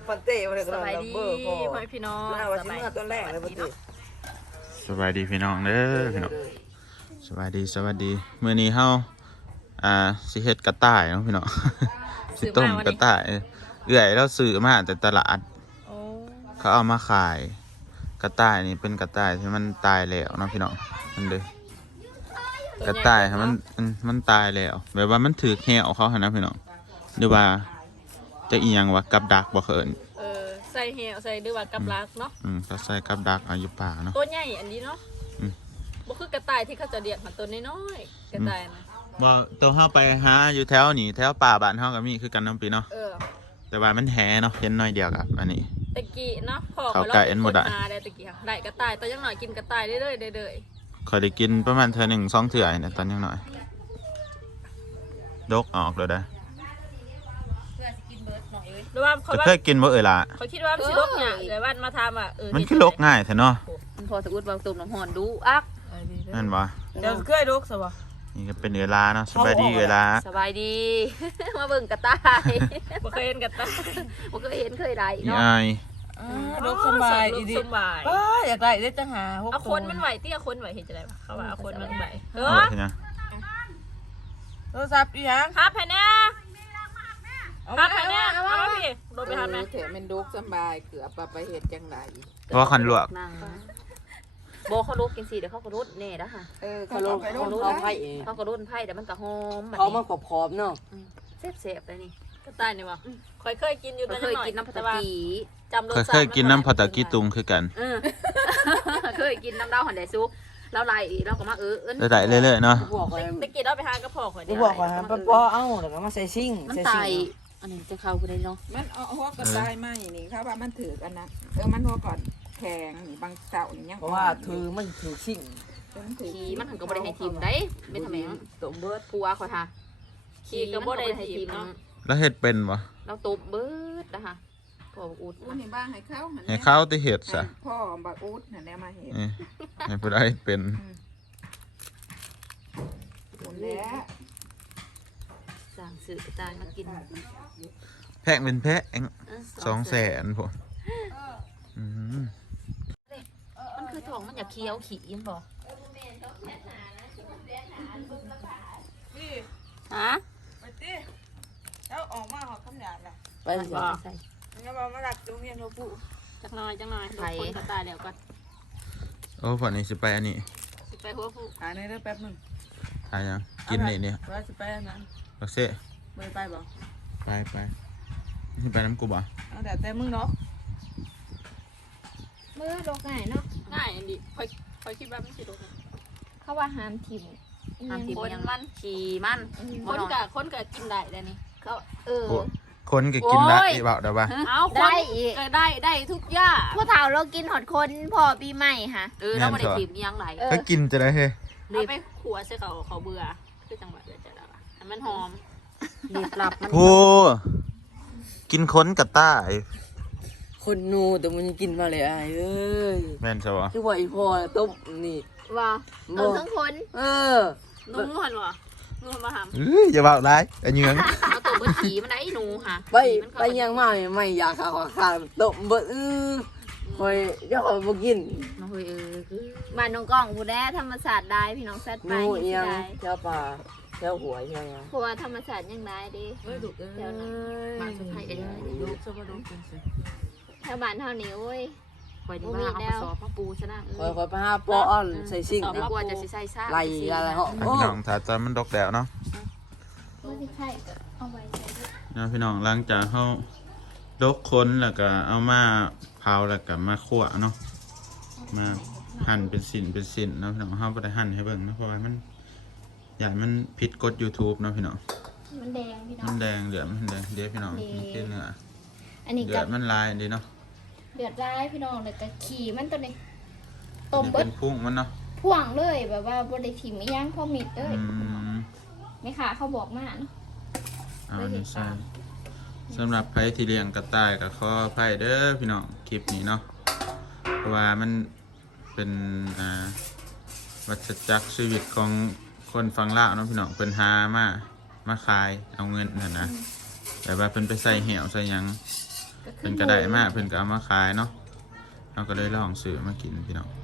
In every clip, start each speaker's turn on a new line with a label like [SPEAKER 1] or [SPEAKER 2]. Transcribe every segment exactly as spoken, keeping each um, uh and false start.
[SPEAKER 1] ฟันเต้มาเลยก็
[SPEAKER 2] สบายดี
[SPEAKER 1] เบอร์พอ
[SPEAKER 2] พ่อพี่น้อง
[SPEAKER 1] น่าว่าชิมเมื่อต้นแรกเลยฟันเต้
[SPEAKER 3] สบายดีพี่น้องเด้อพี่น้องสบายดีสวัสดีมื้อนี้เฮาอ่าสิเฮ็ดกระต่ายเนาะพี่น้องสิต้มกระต่ายเอื้อยเราซื้อมาแต่ตลาดเขาเอามาขายกระต่ายนี่เป็นกระต่ายที่มันตายแล้วเนาะพี่น้องมันเด้อกระต่ายมันมันตายแล้วแบบว่ามันถือแหวเขาหั่นนะพี่น้องหรือว่าจะอีหยังว่ากับดักบ่เขิน
[SPEAKER 2] เออใส่เหี่ยวใส่ด้วยว่ากับรักเนาะ
[SPEAKER 3] อืมก็ใส่กับดักเอาอยู่ป่าเนาะ
[SPEAKER 2] ตัวใหญ่อันนี้เนาะบ่คือกระต่ายที่เขาจะเลี้ยงมันตัวน้อยๆกระต่ายนะ
[SPEAKER 3] บ่ตัวเฮาไปหาอยู่แถวนี่แถวป่าบ้านเฮาก็มีคือกันเนาะพี่เนาะ
[SPEAKER 2] เออ
[SPEAKER 3] แต่ว่ามันแหเนาะเห็นน้อยเดียวกับอันนี้
[SPEAKER 2] ตะกี้เนาะพ่อ
[SPEAKER 3] เขา
[SPEAKER 2] เขา
[SPEAKER 3] ไก่อันหมดอะ
[SPEAKER 2] หาได้ตะกี้ค่ะได้กระต่ายตัวยังหน่อยกินกระต่ายเรื่อยๆเรื่อย
[SPEAKER 3] เคยได้กินประมาณเทื่อหนึ่งสองเทื่อเนี่ยตอนยังน้อยดกออกเลยได้
[SPEAKER 2] ๆหรือว่าเขา
[SPEAKER 3] แต่
[SPEAKER 2] ว่า
[SPEAKER 3] เคยกินบ่เอ่ยล่ะ
[SPEAKER 2] เขาคิดว่ามันสิลกเนี่ยเดี๋ยววันมาทำอ่ะเออ
[SPEAKER 3] มันคือลกง่ายแท้เนาะ
[SPEAKER 4] มันพอสะอุดบางตุ่มน้ำหอนดูอัก
[SPEAKER 3] นั่นบ่
[SPEAKER 1] เดี๋ยวเคยลูกสวะ
[SPEAKER 3] นี่ก็เป็นเอ่ยล่าเนาะสบายดีเอ่ยล่า
[SPEAKER 4] สบายดี มาเบิ่งกระต่าย
[SPEAKER 2] บ่เคยเห็นกระต่าย
[SPEAKER 4] บ่เคยเห็นเคยได้
[SPEAKER 3] นี่
[SPEAKER 4] เนาะ
[SPEAKER 3] อาย
[SPEAKER 1] ลูกสบาย
[SPEAKER 2] ลู
[SPEAKER 1] อี
[SPEAKER 2] ก
[SPEAKER 1] ดิ
[SPEAKER 2] สบาย
[SPEAKER 1] อยากได้ได้จังหา
[SPEAKER 2] เอาคนมันไหวเตี้ยคนไหวเห็นจะได้ปะเขาว่าเอาคนมันไหวเอ
[SPEAKER 3] เอ
[SPEAKER 2] อ
[SPEAKER 3] อนะ
[SPEAKER 1] โทรศัพท์อีหยัง
[SPEAKER 2] ครับแพนน่าครับแพนน่าเอามาพี่โดนไปทำไหม
[SPEAKER 5] เถอะมันดุกสบายเกือบไปเห็ดจังไร
[SPEAKER 3] เพราะว่าคันลวก
[SPEAKER 4] นางโบเขาลุกกินสิเดี๋ยวเขาก็รุดแน่แล้วค่ะ
[SPEAKER 5] เออเขาลงเขาลงเขาไผ่เอง
[SPEAKER 4] เขาก็รุดไผ่แต่มันก็หอม
[SPEAKER 5] เขามันขอบๆเนาะ
[SPEAKER 4] เสพๆเลยนี่
[SPEAKER 2] กระต่ายเนี่ยวะเคยเคยกินอยู่
[SPEAKER 4] ก็
[SPEAKER 2] แต่
[SPEAKER 4] เคย
[SPEAKER 2] หน่อย
[SPEAKER 4] กินน้ำผัด
[SPEAKER 2] แต่ว่า
[SPEAKER 4] กี
[SPEAKER 2] จำรส
[SPEAKER 3] เคย
[SPEAKER 2] ชา
[SPEAKER 3] เค
[SPEAKER 2] ติ
[SPEAKER 3] ยกินน้ำผัดตะกี้ตุงคือกัน
[SPEAKER 4] เออเคยกินน้ำดาวหันไดซุกแล้วไล่เราก็มาเออเอิ้น
[SPEAKER 3] ได้ๆเรื่อยๆเนาะ
[SPEAKER 5] บอกเลย
[SPEAKER 2] ตะกี้เราไปหากระเพาะข่อย
[SPEAKER 1] กู
[SPEAKER 2] เดียว
[SPEAKER 1] บอกว่าป้าป้อเอ้าแล้วก็มาใส่ซิ่ง
[SPEAKER 4] มัน
[SPEAKER 1] ใส่
[SPEAKER 4] ไต
[SPEAKER 1] ซิ่ง
[SPEAKER 4] อันนี้จะเข้ากันได้เนาะ
[SPEAKER 5] มันเอาหัวกระต่ายมาอย่างนี้เขาว่ามันถือกันนะเออมันหัวก่อนแข็งนี่บางเสานี่ยัง
[SPEAKER 1] เพราะว่าถือมันถือซิ่ง
[SPEAKER 5] มันถือ
[SPEAKER 4] ขี่มันหันก็บ่ได้ให้ทีมได้ไม่ทำแมง
[SPEAKER 1] ตัวเบิร์ด
[SPEAKER 4] ผัวเขาท่า
[SPEAKER 2] ขี่ก็บ่ได้ให้ทีมเนาะ
[SPEAKER 3] แล้วเฮ็ดเป็นบ่
[SPEAKER 4] เราตบเบิดนะคะพ่ออุด
[SPEAKER 5] อู้นี่บ้างให้เขา
[SPEAKER 3] ให้ข้าวที่เฮ็ดซะ
[SPEAKER 5] พ่อบักอูดนั่นแหละมาเห็ด
[SPEAKER 3] นี่ให้ผู้ใดเป็น
[SPEAKER 5] หมดแล้ว
[SPEAKER 4] สั่งซื้อจานมากิน
[SPEAKER 3] แพงเป็นแพงสองแสนพุ่นอืม
[SPEAKER 4] มันคือทองมันอยากเคี้ยวขี้ยังบอกฮะ
[SPEAKER 1] ไปติแล้วออกมาหอบคำหยาบล่ะ
[SPEAKER 4] ไปใส่ใส่
[SPEAKER 1] งั้นบอกมาหลักตรงเรียนเขาปู่
[SPEAKER 2] จักหน่อยจักหน่อยดูคนกระต่ายเดี๋ยวก่อน
[SPEAKER 3] โอ้ฝั่งนี้สิไปอันนี้
[SPEAKER 2] สิไปหัวผู้
[SPEAKER 1] หาในเรื่องแป๊บนึง
[SPEAKER 3] หายังกินนี่เนี่ย
[SPEAKER 1] ว่าจะไปอันนั้น
[SPEAKER 3] บักเซ่
[SPEAKER 1] ไปไปบ่
[SPEAKER 3] ไปไปนี่ไปน้ำกูบ่
[SPEAKER 1] เอาแต่แต่มึงเนาะ
[SPEAKER 6] เมื่อโรคง่ายเนาะ
[SPEAKER 2] ง่ายอันนี้คอยคอยคิดว่ามันสิโดน
[SPEAKER 6] เขาว่าหามถิ่ม
[SPEAKER 4] ทำทีมยังมันขี่มัน
[SPEAKER 2] คนกะคนกะกินได้แล้วนี่
[SPEAKER 6] เขาเออ
[SPEAKER 3] โอ้คนก็กินได้เปล่าเดี๋ยวว่า
[SPEAKER 2] เอาคน
[SPEAKER 6] ได้อีก
[SPEAKER 2] ก็ได้ได้ทุกอย่าง
[SPEAKER 6] พวกเฒ่าเรากินหอดคนพอปีใหม่ค่ะ
[SPEAKER 4] เออเราไม่ได้ทีมยังไหล
[SPEAKER 6] เออ
[SPEAKER 3] ก็กินจะได้เฮ้ย
[SPEAKER 2] เอาไปขัวใส่เขาเขาเบื่อคือจังหวะเดี๋ยวจะได้ปะให้มันหอม
[SPEAKER 4] รีบหลับมัน
[SPEAKER 3] โอ้กินค้นกระต่าย
[SPEAKER 1] คนนูแต่มันกินมาเลยไอ้เอ้ย
[SPEAKER 3] แม่นใช่ปะ
[SPEAKER 1] คือว่าอีพ่อต้มนี่
[SPEAKER 6] ว่าเออทั้งคน
[SPEAKER 1] เออ
[SPEAKER 2] นุ่มนวลว่ะนุ่มมาหาม
[SPEAKER 3] เอ้ยอย่าเบาร้ายอันยืง
[SPEAKER 4] เอาตัวมันขี่มันได้หนูค่ะ
[SPEAKER 1] ไปไปยังมาไม่อยากขาขาต้มเบิดอื้อคอยเจ้าของบ่กิน
[SPEAKER 4] มาเฮ้ยเออคือ
[SPEAKER 6] บ้านน้องกล้องผู้แด้ธรรมศาสตร์ได้พี่น้องแซดไป
[SPEAKER 1] นู
[SPEAKER 6] ยัง
[SPEAKER 1] เอี
[SPEAKER 6] สิ
[SPEAKER 1] ยง
[SPEAKER 6] ได้
[SPEAKER 1] เจ้าป่าเจ้าหัวใช่ไหม
[SPEAKER 6] เพราะว่าธรรมศาสตร์ยังได้เดิ
[SPEAKER 1] เฮ้ยดุเอ้ย
[SPEAKER 4] มาสุดท้ายเอง
[SPEAKER 1] ดุสมดุกินสิ
[SPEAKER 6] แถวบ้านเท่านี้เว้ย
[SPEAKER 4] คอยดีว่าเอามาสอบมาปูชนะ
[SPEAKER 1] คอยคอยไปหาปออ่อนใส่ซิ่ง
[SPEAKER 4] ดีกว่าจะใส่ซ่า
[SPEAKER 1] ไหลอะไรเหรอ
[SPEAKER 3] พี่น้องถ้าจำมันดอกแล้วเนาะ
[SPEAKER 6] ไม่ใช่ใช่เอาไว้ใส่ด้วย
[SPEAKER 3] นะพี่น้องหลังจากเขาดกค้นแล้วก็เอามาเผาแล้วก็มาคั่วเนาะมาหั่นเป็นสินเป็นสินเนาะพี่น้องเขาไม่ได้หั่นให้เบิ่งนะเพราะว่ามันอย่างมันผิดกฎ YouTube เนาะพี่น้อง
[SPEAKER 6] มันแดงพี่น้อ
[SPEAKER 3] มั
[SPEAKER 6] ง
[SPEAKER 3] นแดงเหลือมันแดงเดี๋ยวพี่น้องนี่คือเนื้อ
[SPEAKER 6] อันนี้
[SPEAKER 3] เดื
[SPEAKER 6] กั
[SPEAKER 3] อบ ดมันลายดีเนาะ
[SPEAKER 6] เดือดร้ายพี่น้องเลยก็ขี่มันตัวนี้
[SPEAKER 3] อั
[SPEAKER 6] ต้
[SPEAKER 3] น
[SPEAKER 6] ม
[SPEAKER 3] นี้
[SPEAKER 6] เบิ
[SPEAKER 3] เป็
[SPEAKER 6] ด
[SPEAKER 3] นพุ่งมันเนาะ
[SPEAKER 6] พ่วงเลยแบบว่าบริถิ่มไม่ยั้งพ่อมิดเลย
[SPEAKER 3] อืม
[SPEAKER 6] ไม่ค่ะเขาบอกมาเนาะ
[SPEAKER 3] เอาอันนี้ใส่สำหรับไผ่ที่เลี้ยงกระต่ายกับข้อไผ่เด้อพี่น้องคลิปนี้เนาะเพราะว่ามันเป็นอ่าวัฏจักรชีวิตของคนฟังลาวเนาะพี่น้องเป็นหามามาขายเอาเงินนั่นนะแต่ว่าเป็นไปใส่เหี่ยวใส่หยังเพิ่นก็ได้มากเพิ่นก็เอามาขายเนาะเราก็เลยลองซื้อมากินพี่น้อง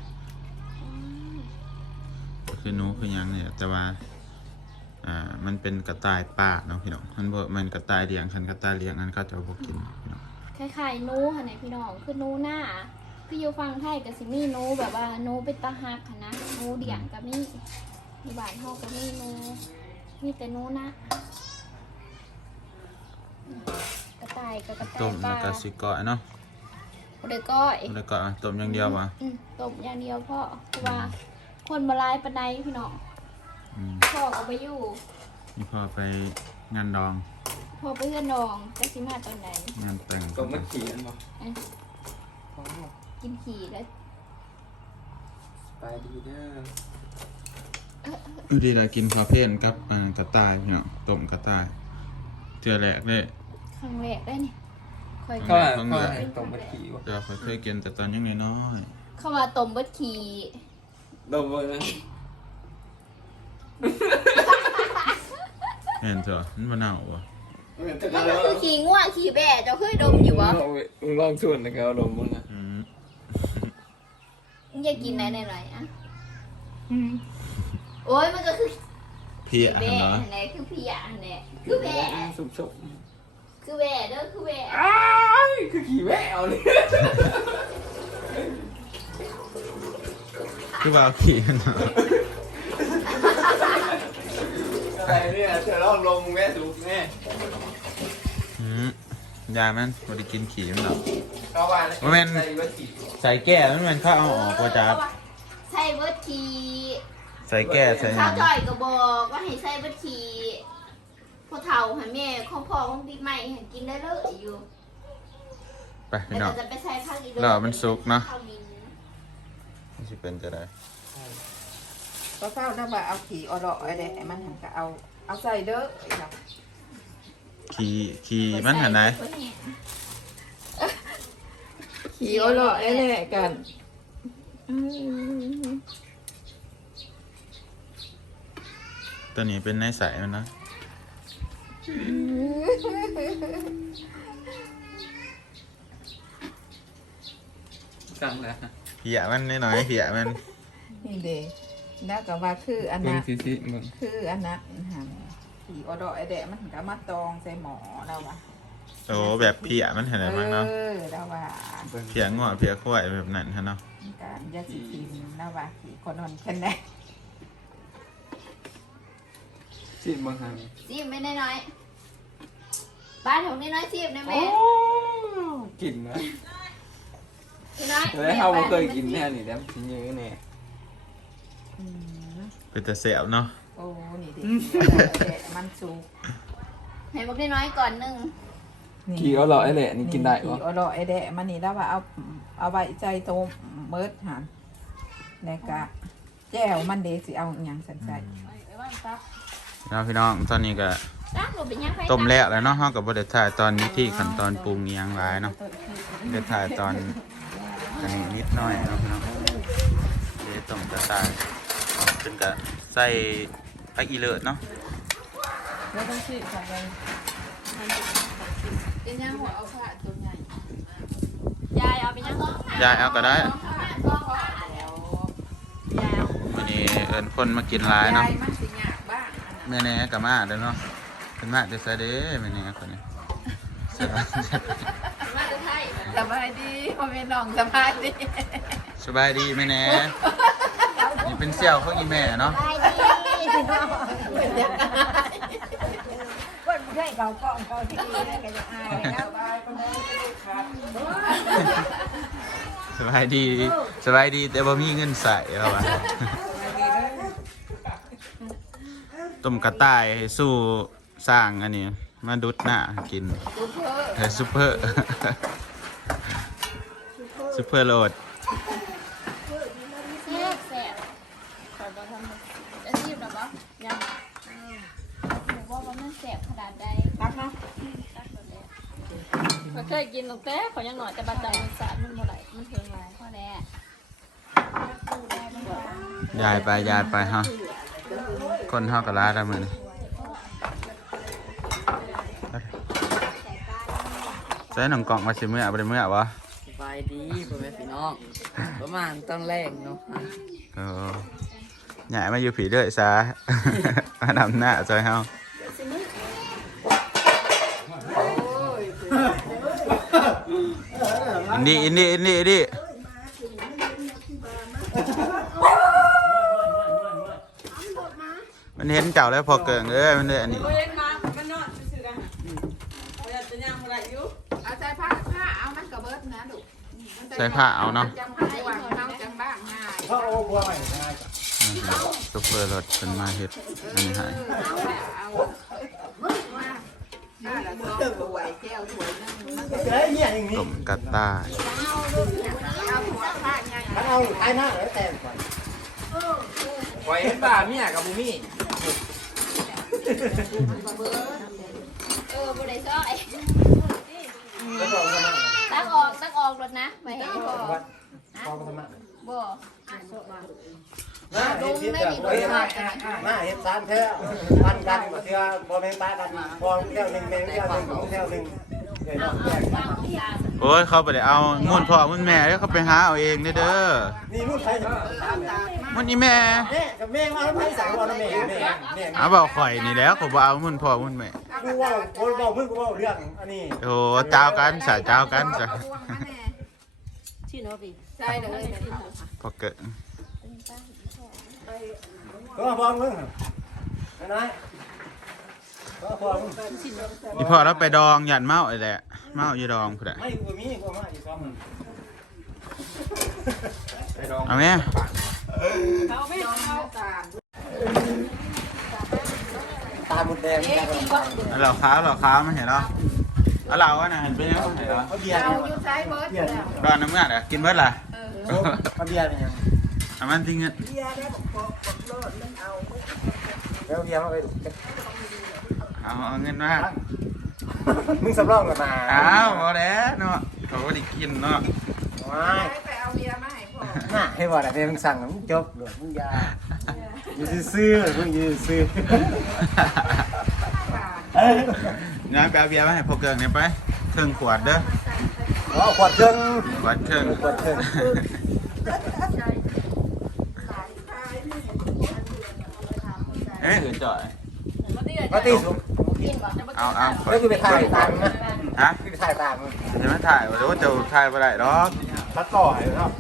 [SPEAKER 3] ก็คือหนูคือหยังเนี่ยแต่ว่าอ่ามันเป็นกระต่ายป่าเนาะพี่น้องมันบ่มันกระต่ายเลี้ยงคันกระต่ายเลี้ยงนั้นเขาจะบ่กินพี่น้อง
[SPEAKER 6] คล้ายๆหนูค่ะเนี่ยพี่น้องคือหนูหน้าคืออยู่ฟังไทยกับซิมีหนูแบบว่าหนูเป็นตาหักค่ะนะหนูเดี่ยงกับมีมีบ้านเฮากับมีหนูมีแต่หนูนะกระต่ายกับกระต่า
[SPEAKER 3] ต้
[SPEAKER 6] ย
[SPEAKER 3] ม
[SPEAKER 6] ป
[SPEAKER 3] แล้
[SPEAKER 6] ลาว
[SPEAKER 3] ก็สิก้อยเนาะ
[SPEAKER 6] เด็กก้อย
[SPEAKER 3] แล้วก็ต้มอย่างเดียววะ
[SPEAKER 6] อืมต้มอย่างเดียวพ่อเพราะว่าคนมาลายปานใดพี่น้อง
[SPEAKER 3] อืม
[SPEAKER 6] พ่อก็ไปอยู่
[SPEAKER 3] นี่พอไปงานดอง
[SPEAKER 6] พ่อไปเพื่อนน้องจะสิมาตอนไหน
[SPEAKER 3] งานแต่ง
[SPEAKER 1] ก็มันเขียนบ่
[SPEAKER 6] เอ้ยกินขี่แล้ว
[SPEAKER 1] ไปดีเด้อ
[SPEAKER 3] ดูดีละกินคาเฟ่นกับอ่ากระต่ายพี่น้องต้มกระต่ายเจอแหลกเลย
[SPEAKER 6] ครั้งแรกได้นี่ค่อย
[SPEAKER 3] ครั
[SPEAKER 1] เขา
[SPEAKER 3] บ
[SPEAKER 1] เขาให้ตรงมันขี่บ่
[SPEAKER 3] เดี๋ยวเคยกินแต่ตอนยังน้อย
[SPEAKER 6] เข้ามาต้มเบิดขี่
[SPEAKER 1] ดมบ่นะ
[SPEAKER 3] ๆเห็นเถอะมันมะนาววะ
[SPEAKER 6] มันก็คือขี่ง่วงขี่แบ่เจ้าเคยดมอยู่วะ
[SPEAKER 1] มึงลองชวนนะครับดมบ่นะ
[SPEAKER 3] อืม
[SPEAKER 6] อยากกินไหนไหนๆอ่ะโอ้ยมันก็คือ
[SPEAKER 3] เพีย
[SPEAKER 6] แบ่
[SPEAKER 3] เนาะ
[SPEAKER 6] ไหนคือพี่อ่ะไหนคือแบ่
[SPEAKER 1] สุบ
[SPEAKER 6] คือแบ่เด้อคือแบ่
[SPEAKER 1] ๆอ้ายคือขี่แววเลย
[SPEAKER 3] คือว่าขี่เนาะ
[SPEAKER 1] อะไรเนี่ยเธอลองลงแม่สุกแม่
[SPEAKER 3] อืมยามันบ่ได้กินขี่มันหรอก
[SPEAKER 1] เขาว่าแล้ว
[SPEAKER 3] บ่แม่น
[SPEAKER 1] ใส่ว่าขี่
[SPEAKER 3] ใส่แก้มันมันเข้าเอาออกว่าจะ
[SPEAKER 6] ใส่เบิดขี่
[SPEAKER 3] ใส่แก้ใส่ห
[SPEAKER 6] ข้า
[SPEAKER 3] ยั
[SPEAKER 6] ว
[SPEAKER 3] ง
[SPEAKER 6] จ่อยก็บอกว่าให้ใส่เบิดขี่พอเฒ่าให้แม่ของพ่อของปีใหม่ให้กินได้เลยอยู่
[SPEAKER 3] ไป
[SPEAKER 6] แต่
[SPEAKER 3] พี่น้อง
[SPEAKER 6] จะไปใส่ผักอีก
[SPEAKER 3] รอมันสุกเนาะ
[SPEAKER 6] ข้าวมิ้น
[SPEAKER 3] มันสิเป็นจะได้
[SPEAKER 5] ก็เฝ้าแล้วว่าเอาขี่ออดอไอ้เด็มันหันก็เอาเอาใส่เด้อไอ้เนาะ
[SPEAKER 3] ขี่ขี่มันหันไหน
[SPEAKER 5] ขี่ออดอไอ้แหละกัน
[SPEAKER 3] ตัวนี้เป็นในใสมันนะ
[SPEAKER 1] กังแล้ว
[SPEAKER 3] เหี่ยมันนิดหน่อยเหี่ยมัน
[SPEAKER 5] นี่เด้แล้วก็ว่าคืออัน
[SPEAKER 1] เบิ่ง
[SPEAKER 5] นั้น
[SPEAKER 1] สิๆมึง
[SPEAKER 5] คืออันนั้นหันขี่ออดอไอ้เด็มันก็มาตองใส่หมอแล้วว่ะ
[SPEAKER 3] โอ้แบบเพียมันเห็นไหมมั้งเนาะ
[SPEAKER 5] เออแล้วว่า
[SPEAKER 3] เพียงอเพียข้วยแบบนั้นฮะเนาะ
[SPEAKER 5] การยาสีทิมแล้วว่าขี่คนนอนแค่ไหน
[SPEAKER 1] สิมึงหา
[SPEAKER 6] ซีบไม่ได้น้อยบ้านของนี่น้อยซีบนะแม่
[SPEAKER 1] กินนะ
[SPEAKER 6] นี่น้อย
[SPEAKER 1] แล้วเฮาบ่เคยกินแน่นี่แหล้วสิเยอะแน่
[SPEAKER 5] อืม
[SPEAKER 3] เป็นแต่เสียวเนาะ
[SPEAKER 5] โอ้นี่ดิเด็มันสุก
[SPEAKER 6] ให้บอกนี่น้อยก่อนหนึ่ง
[SPEAKER 1] ขี่เอาเหรอไอ้แหละนี่กินได้บ่
[SPEAKER 5] ขี่ออดอไอ้เด็มันนี่แล้วว่าเอาเอาใบใจโตเมิดหันแล้วก็แจ้วมันเดสิเอาอหย่างใส่ใส่
[SPEAKER 3] แล้วพี่น้องตอนนี้ก็
[SPEAKER 6] รักเราเป็นยังไง
[SPEAKER 3] ต้มแล้วแล้วเนาะเฮากับบไดถ่ายตอนนี้ที่ขั้นตอนปรุงอิหยังหลายเนาะเดี๋ยวถ่ายตอนอันนี้นิดหน่อยเนาะพี่น้องเดี๋ยวต้มกระต่ายเป็นกะใส่ผักอีเลิศเนาะ
[SPEAKER 5] แล้วต้องฉีดใส่ไป
[SPEAKER 6] เป็นยังหัวเอาผ้าตัวใหญ่ยายเอาไปยัง
[SPEAKER 3] ยายเอาก็ได้
[SPEAKER 6] ยายเอา
[SPEAKER 3] วันนี้เอิญคนมากินหลายเนาะ
[SPEAKER 5] ยายมันสิยากบ้างอันนั้น
[SPEAKER 3] แม่แน่กับมาเด้อเนาะเป็นมาจะใส่เด้แม่แน่คนนี้สบาย
[SPEAKER 6] มาจะไทย
[SPEAKER 5] สบายดีพ่อแม่น้องสบายดี
[SPEAKER 3] สบายดีแม่แน่นี่เป็นเสี่ยวของอีแม่เนาะ
[SPEAKER 6] ไปดีพี่น้อง
[SPEAKER 5] คนไม่ใช่เกากล้องเกาที่ดีนะก็จะอายแล้ว
[SPEAKER 3] สบายดีสบายดีแต่บ่มีเงินใส่แล้วว่ะต้มกระต่ายให้สู้สร้างอันนี้มาดุดหน้ากินเออซุปเปอร์ซุปเปอร์โหลด
[SPEAKER 6] แซ่บแซ่บขอบคุณทำจะซีบหรอปะยังหนูว่ามันแซ่บขนาดใด
[SPEAKER 5] รักเนาะ
[SPEAKER 2] มันเคยกินตั้งแต่ขอยังหน่อยแต่บาดใจมันสาดมันบ่ไหลมันเทิงหลาย
[SPEAKER 6] พ่อแน่
[SPEAKER 3] ยายไปยายไปฮะคนเฮากับร้านแล้วมือนี้ใส่หนังกล่องมาสิเมื่อบ่ได้เมื่อวะ
[SPEAKER 1] สบายดีพ่อแม่พี่น้องประมาณต้องแรงเนาะ
[SPEAKER 3] เออใหญ่มาอยู่ผีเด้อซะ มานำหน้าจอยเฮาอินดี้อินดี้อินดี้อินดี้มันเห็นเจ้าแล้วพอเกิงเอ้ยมันเลยอันนี้
[SPEAKER 5] เอาใส่ผ้าผ้าเอามันกระเบิดนะลูก
[SPEAKER 3] ใส่ผ้าเอาเนาะ
[SPEAKER 5] จังผ้าวางเท้าจังบ้างง่าย
[SPEAKER 3] ซุปเปอร์รถเป็นมาเฮ็ดอันนี้ให้
[SPEAKER 5] เอาแบบเอามาผ้าละสองถ้วยแก้วถ้วยนึงมันก็
[SPEAKER 3] ต้มกระต่าย
[SPEAKER 5] เอาหัวผ้าใหญ่
[SPEAKER 7] เอาไอ้หน้าแล้วแต่ก่อน
[SPEAKER 1] ปล่อยเห็นบ่าเมียกับบุมี่
[SPEAKER 6] เออบ่ได้ซ้อย
[SPEAKER 7] แล้วก็เอามา
[SPEAKER 6] ตักออกตักออกรถนะไม่ให้พอ
[SPEAKER 7] วัดพอมาทำมา
[SPEAKER 6] บ่
[SPEAKER 7] หน้าเห็ดเห็ดแบบเฮ้ยหน้าหน้าเห็ดสามเท่าพันกันเท่าพอแมงตากันพอเท่าหนึ่งแมงเท่าหนึ่งเท่าหนึ่งเดี๋ยวเราแยกกัน
[SPEAKER 3] โอ้ยเขาไปได้เอางุ่นพ่อมุ่นแม่แล้วเขาไปหาเอาเองเด้อเด้อ
[SPEAKER 7] นี่นู่นใครจะ
[SPEAKER 3] มุ่นอีแม่
[SPEAKER 7] แม่กับแม่มาแล้วใครสั่งว่าแม่แม่แม่
[SPEAKER 3] เอาบอกข่อยนี่แล้วเขาบอกเอามุ่นพ่อมุ่นแม่
[SPEAKER 7] กูว่าคนบอกมึงกูว่าเรื่องอันนี้
[SPEAKER 3] โอ้เจ้ากันสาเจ้ากันจ้ะ
[SPEAKER 5] ใช่เลย
[SPEAKER 3] พอเกิด
[SPEAKER 7] ก็พอมึงนะนายก็พอมึง
[SPEAKER 3] อีพ่อเราไปดองหยันเมาไอ้แหละเมาอยู่ดองพุ่นแหละ
[SPEAKER 7] ไม่กูมีกูมาอีกสองมึง
[SPEAKER 3] เอาแม่
[SPEAKER 5] เอาไม่เอาตาม
[SPEAKER 7] ตาหมดแดง
[SPEAKER 3] เอาเหล่าขาวเหล่าขาวมาเห็นเหรอเอาเหล่าอ่ะนะเห็นเป็นยังไงเหรอ
[SPEAKER 7] เขาเบียร์
[SPEAKER 5] เราอยู่ใช้เบิร์ดแล้ว
[SPEAKER 3] ดอนน้ำเงาเดี๋ยวกินเบิดล่ะ
[SPEAKER 7] เขาเบียร์เป็นยัง
[SPEAKER 3] เอามันทิ้งเงิน
[SPEAKER 7] แล้วเบียร์มาไป
[SPEAKER 3] เอาเอาเงินมา
[SPEAKER 7] มึงสำรองกันมา
[SPEAKER 3] อ้าวเอาแล้วเนาะเขาก็ได้กินเนาะ
[SPEAKER 7] ว้าย
[SPEAKER 5] ไปเอาเบียร์มาให้พ่อ
[SPEAKER 7] น่าให้บอกแต่มึงสั่งมึงจบหรือมึงยาอยู่ซื้อมึงอยู่ซื้อ
[SPEAKER 3] งานไปเอาเบียร์มาให้พอเกิงเนี่ยไปเครื่องขวดเด้อ
[SPEAKER 7] อ๋อขวดเครื่อง
[SPEAKER 3] ขวดเครื่อง
[SPEAKER 7] ขวดเครื่อง
[SPEAKER 3] เอ้ยถือจ่อย
[SPEAKER 7] ปกติสุก
[SPEAKER 6] กินบ่
[SPEAKER 3] เอาเอาขวด
[SPEAKER 7] แล้วกูไปถ่ายตามนะ
[SPEAKER 3] ฮะ
[SPEAKER 7] กูไปถ่ายตามมึง
[SPEAKER 3] จะไม่ถ่ายหรือว่าจะถ่ายไปได้หรอก
[SPEAKER 7] ตัดต่อให้เนาะ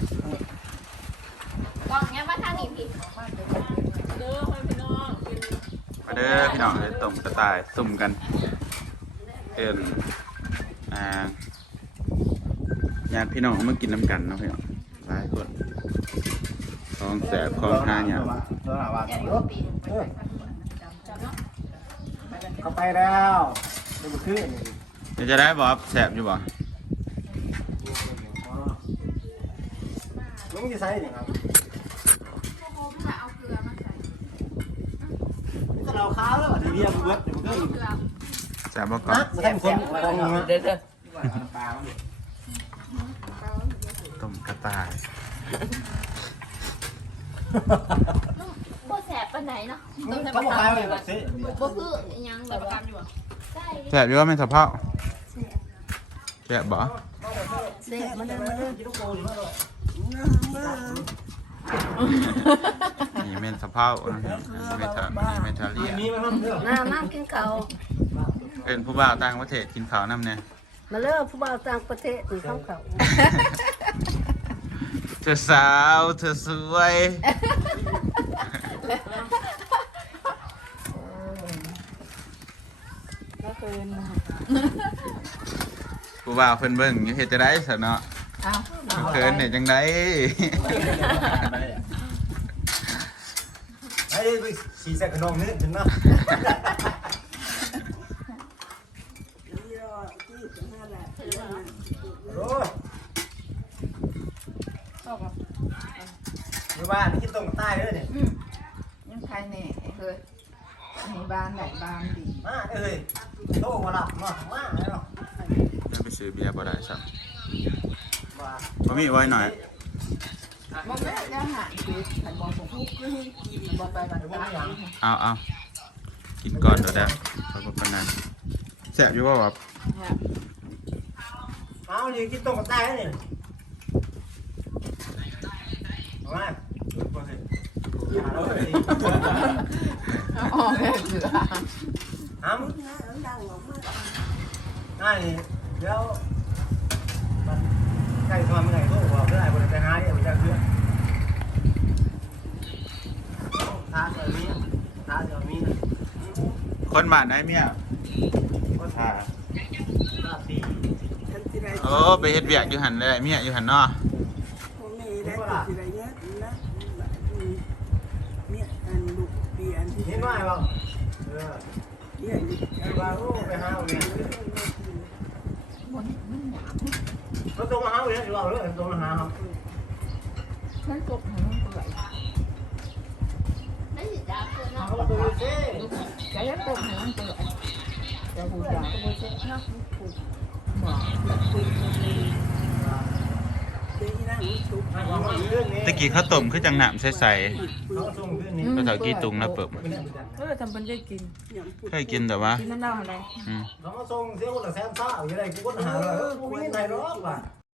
[SPEAKER 6] กล่องเนี้ยว่าทางนี้พี่
[SPEAKER 2] เด้อพ่อพี่น้องกิน
[SPEAKER 3] มาเด้อพี่น้องเลยต้มกระต่ายสุ่มกันเอินอ่าญาติพี่น้องมากินน้ำกันเนาะพี่น้องหลายคนของแสบของห้าอย่าง
[SPEAKER 7] เข้าไปแล้วดูขึ้น
[SPEAKER 3] เดี๋ยวจะได้บอกแสบอยู่บ่
[SPEAKER 7] ลุงจะใส่ดิครับเราค้าแล้วทีเดียวมึงเบิดมึงก็
[SPEAKER 3] แสบบ่ก่อน
[SPEAKER 7] นะแทงคนกองเงิน
[SPEAKER 1] เด้อเด้อ
[SPEAKER 3] ต้มกระต่าย
[SPEAKER 6] บ่แสบปานไหนเนาะ
[SPEAKER 7] เขาบอกค้าเลยแบบสิ
[SPEAKER 6] บ่คืออิหยังแบบว่าใช่
[SPEAKER 3] แสบอยู่ว่าไม่สะเพราแสบบ่นี่เมนสะเพรานะเมทามีเมทาเลีย
[SPEAKER 7] มีมันเรื่อง
[SPEAKER 8] มามากินข้าว
[SPEAKER 3] เอินผู้บ่าวต่างประเทศกินข้าวน้ำเนี่ย
[SPEAKER 8] มาเลิกผู้บ่าวต่างประเทศนี่ข้าวเขา
[SPEAKER 3] เธอสาวเธอสวยผู้บ่าวเพิ่นเบิ่งอยู่เฮ็ดจะได้ซะเนาะ
[SPEAKER 5] เอา
[SPEAKER 3] เขินเนี่ยจังได
[SPEAKER 7] ไอ้ไปสีแสกขนมนี่ถึงเนาะโอ้ยอยู่บ้านนี่คิดตรงใต้เลยเนี่ย
[SPEAKER 5] ยังใครแน่เฮ้ยในบ้านไหนบ้านดี
[SPEAKER 7] มาเอ้ยโตมาหลับมามาแล้ว
[SPEAKER 3] ไปซื้อเบียร์บ่ได้ซับ
[SPEAKER 7] มา
[SPEAKER 3] บ่มีไว้หน่อย
[SPEAKER 5] บ่แม่ยังหาคือขันบอลของลูกคือกินบอลไปบันตาย
[SPEAKER 3] เอาเอากินก่อนเดี๋ยวได้ขอบคุณปานนั้นแซ่บอยู่บ่ครับ
[SPEAKER 7] เอาอยู่กินต้มกับตายนี่เอามา
[SPEAKER 5] อ๋อแม่เสือ
[SPEAKER 7] ห้ามง่ายเดี๋ยวใกล้ตัวเมื่อไหร่ก็บอกได้บริไปหาเนี่ยมันจะเพื่อท้าเสือมีท้าเสือมี
[SPEAKER 3] คนบ้านไหนเมีย
[SPEAKER 7] ก็ท้าท้าปี
[SPEAKER 3] โอ้ไปเฮ็ดเวียกอยู่หันเลยเมียอยู่หันเนาะ
[SPEAKER 7] เห็นไหมบ้างเออเห็นว่าโอ้ไปหาเนี่ยเขาตรงมาหาเนี่ยเราเลยตรงมาหาครับ
[SPEAKER 5] ฉันตกหนูเปื่อย
[SPEAKER 6] นั่นสิจ้าเพื่อนเนาะ
[SPEAKER 7] เขาตัวเซ่
[SPEAKER 5] แต่ยังตกหนูเปื่อยจะหูยาหมอ
[SPEAKER 3] ตะกี้ข้าวต้มคือจังหนามใส
[SPEAKER 7] เขาส่งขึ้นนี่
[SPEAKER 3] ๆภาษากีตุงนะเปิบ
[SPEAKER 5] เออทำเป็นได้กิน
[SPEAKER 3] เคยกินแต่ว่า
[SPEAKER 5] กินน้ำเน่าอะไร
[SPEAKER 3] อืม
[SPEAKER 7] เขามาส่งเสียคนละแสนซ่าอยู่ไรกูก็หาเลยกูไม่ไหนหรอกว่ะ
[SPEAKER 5] เ